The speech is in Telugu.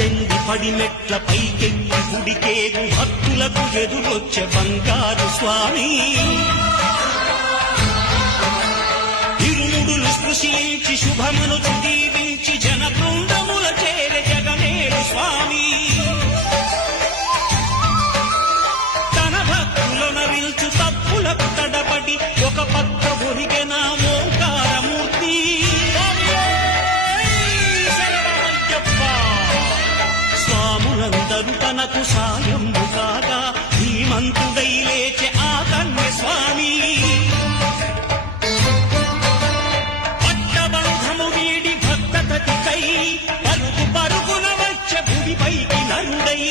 పద్దెంది పడిమెట్ల పైకెక్కి గుడికేగు భక్తులకు ఎదురొచ్చే బంగారు స్వామి ఇరుముడులు స్పృశించి శుభమును దీవించి జన బృందముల చేరే జగనేడు స్వామి తన భక్తులను విల్చు తప్పులకు తడబడి ఒక పక్క ఒరిగెన ఓంకారమూర్తి స్వాములందరూ తనకు సాయంబు కాగా ధీమంతుడై లేచే ఆ కన్య స్వామి పట్టబంధము వీడి భక్తతతికై పరుగు పరుగున వచ్చే భూమిపైకి నరుడై